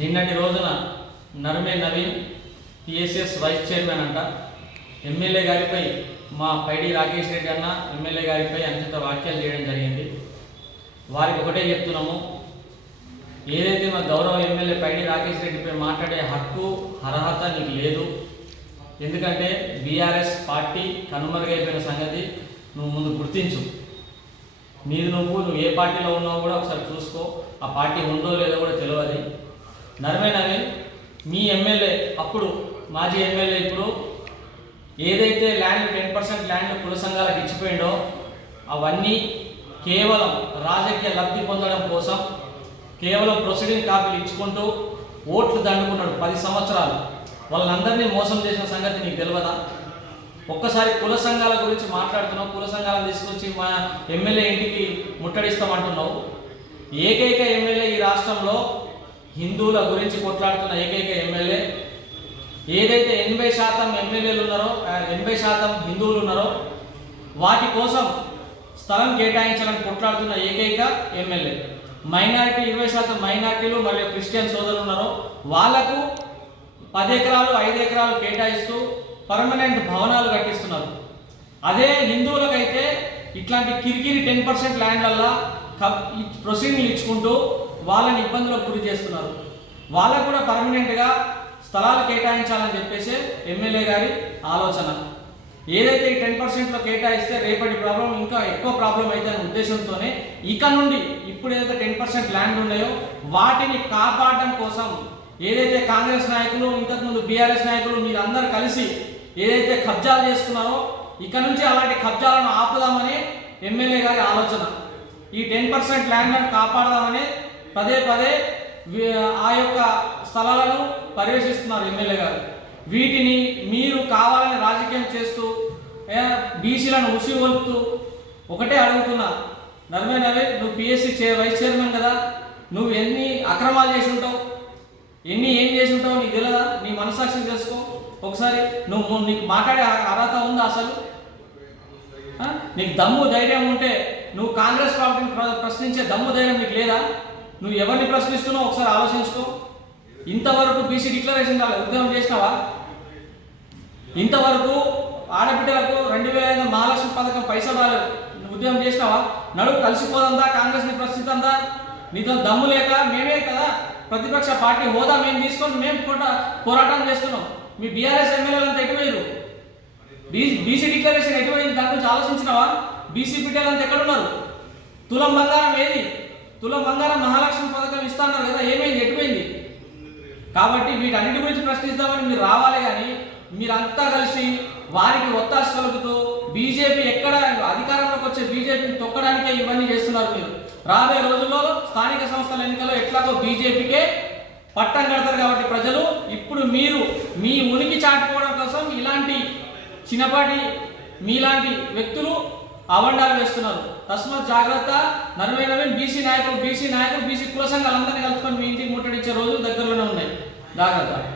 నిన్నటి రోజున నర్మే Naveen PSS vice chairman అంట. ఎమ్మెల్యే గారిపై మా పైడి రాకేష్ రెడ్డి అన్న ఎమ్మెల్యే గారిపై అంకిత వ్యాఖ్యలు చేయడం జరిగింది. వారికి ఒకటే చెప్తున్నాము. ఏదైతే మా గౌరవ ఎమ్మెల్యే పైడి రాకేష్ రెడ్డిపై మాట్లాడే హక్కు అర్హత నీకు లేదు. ఎందుకంటే బీఆర్ఎస్ పార్టీ కనుమరుగైపోయిన సంగతి నువ్వు ముందు గుర్తించు. నీది నువ్వు నువ్వు ఏ పార్టీలో ఉన్నావో కూడా ఒకసారి చూసుకో. ఆ పార్టీ ఉందో లేదో కూడా తెలియదు నరమే నవీన్ మీ ఎమ్మెల్యే అప్పుడు మాజీ ఎమ్మెల్యే ఇప్పుడు ఏదైతే ల్యాండ్ టెన్ పర్సెంట్ ల్యాండ్ కుల సంఘాలకు ఇచ్చిపోయిండో అవన్నీ కేవలం రాజకీయ లబ్ధి పొందడం కోసం కేవలం ప్రొసీడింగ్ కాపీలు ఇచ్చుకుంటూ ఓట్లు దండుకున్నాడు పది సంవత్సరాలు. వాళ్ళందరినీ మోసం చేసిన సంగతి నీకు తెలియదా ఒక్కసారి కుల సంఘాల గురించి మాట్లాడుతున్నావు కుల సంఘాలను తీసుకొచ్చి మా ఎమ్మెల్యే ఇంటికి ముట్టడిస్తామంటున్నావు. ఏకైక ఎమ్మెల్యే ఈ రాష్ట్రంలో హిందువుల గురించి కొట్లాడుతున్న ఏకైక ఎమ్మెల్యే. ఏదైతే ఎనభై శాతం ఎమ్మెల్యేలు ఉన్నారో ఎనభై శాతం హిందువులు ఉన్నారో వాటి కోసం స్థలం కేటాయించాలని కొట్లాడుతున్న ఏకైక ఎమ్మెల్యే. మైనారిటీ ఇరవై శాతం మైనారిటీలు మరియు క్రిస్టియన్ సోదరులు ఉన్నారో వాళ్ళకు పది ఎకరాలు ఐదు ఎకరాలు కేటాయిస్తూ పర్మనెంట్ భవనాలు కట్టిస్తున్నారు. అదే హిందువులకైతే ఇట్లాంటి కిరికిరి టెన్ పర్సెంట్ ల్యాండ్ వల్ల ప్రొసీడింగ్లు ఇచ్చుకుంటూ వాళ్ళని ఇబ్బందులకు గురి చేస్తున్నారు. వాళ్ళకు కూడా పర్మనెంట్గా స్థలాలు కేటాయించాలని చెప్పేసి ఎమ్మెల్యే గారి ఆలోచన. ఏదైతే ఈ టెన్ పర్సెంట్లో కేటాయిస్తే రేపటి ప్రాబ్లం ఇంకా ఎక్కువ ప్రాబ్లం అయితే అనే ఉద్దేశంతోనే ఇక నుండి ఇప్పుడు ఏదైతే టెన్ పర్సెంట్ ల్యాండ్ ఉన్నాయో వాటిని కాపాడడం కోసం ఏదైతే కాంగ్రెస్ నాయకులు ఇంతకుముందు బీఆర్ఎస్ నాయకులు మీరందరూ కలిసి ఏదైతే కబ్జాలు చేసుకున్నారో ఇక నుంచి అలాంటి కబ్జాలను ఆపుదామని ఎమ్మెల్యే గారి ఆలోచన. ఈ టెన్ పర్సెంట్ ల్యాండ్లను కాపాడదామని పదే పదే ఆ యొక్క స్థలాలను పర్యవేక్షిస్తున్నారు ఎమ్మెల్యే గారు. వీటిని మీరు కావాలని రాజకీయం చేస్తూ బీసీలను ఉసిగొలుపుతూ ఒకటే అడుగుతున్నా. నర్మే నవే నువ్వు పిఎస్సి చే వైస్ చైర్మన్ కదా. నువ్వు ఎన్ని అక్రమాలు చేసి ఉంటావు? ఎన్ని ఏం చేసి ఉంటావు నీకు తెలియదా నీ మనసాక్షి తెలుసుకో. ఒకసారి నువ్వు నీకు మాట్లాడే అర్హత ఉందా అసలు? నీకు దమ్ము ధైర్యం ఉంటే నువ్వు కాంగ్రెస్ పార్టీని ప్ర- ప్రశ్నించే దమ్ము ధైర్యం నీకు లేదా? నువ్వు ఎవరిని ప్రశ్నిస్తున్నావు ఒకసారి ఆలోచించుకో. ఇంతవరకు బీసీ డిక్లరేషన్ కాలేదు ఉద్యమం చేసినావా? ఇంతవరకు ఆడబిడ్డలకు రెండు వేల ఐదు మహాలక్ష్మి పథకం పైసలు రాలేదు. నువ్వు ఉద్యమం చేసినావా? నడువు కలిసిపోదందా? కాంగ్రెస్ని అంతా నీతో దమ్ము లేక మేమే కదా. ప్రతిపక్ష పార్టీ హోదా మేము తీసుకొని మేము పోట- పోరాటం చేస్తున్నాం. మీ బీఆర్ఎస్ ఎమ్మెల్యేలంతా ఎటువైరు? బీసీ డిక్లరేషన్ ఎటువైంది? దాని గురించి ఆలోచించినావా? బీసీ బిడ్డలంతా ఎక్కడున్నారు? తులం బంగారం ఏది? తులం బంగారం మహాలక్ష్మి పథకం ఇస్తాన్నారు కదా ఏమైంది? ఎటుపోయింది? కాబట్టి వీటన్నిటి గురించి ప్రశ్నిస్తామని మీరు రావాలి కానీ మీరంతా కలిసి వారికి ఒత్తాసు కలుగుతూ బీజేపీ ఎక్కడ అధికారంలోకి వచ్చే బీజేపీని తొక్కడానికే ఇవన్నీ చేస్తున్నారు మీరు. రాబోయే రోజుల్లో స్థానిక సంస్థల ఎన్నికల్లో ఎట్లాగో బీజేపీకే పట్టం కడతారు కాబట్టి ప్రజలు ఇప్పుడు మీరు మీ ఉనికి చాటుకోవడం కోసం ఇలాంటి చిన్నపాటి మీలాంటి వ్యక్తులు అవండాలు వేస్తున్నారు. తస్మాత్ జాగ్రత్త నలభై నవీన్ బీసీ నాయకులు బీసీ నాయకులు బీసీ కుల సంఘాలందరినీ కలుపుకొని మీ ఇంటికి ముట్టడించే రోజులు దగ్గరలోనే ఉన్నాయి. జాగ్రత్త.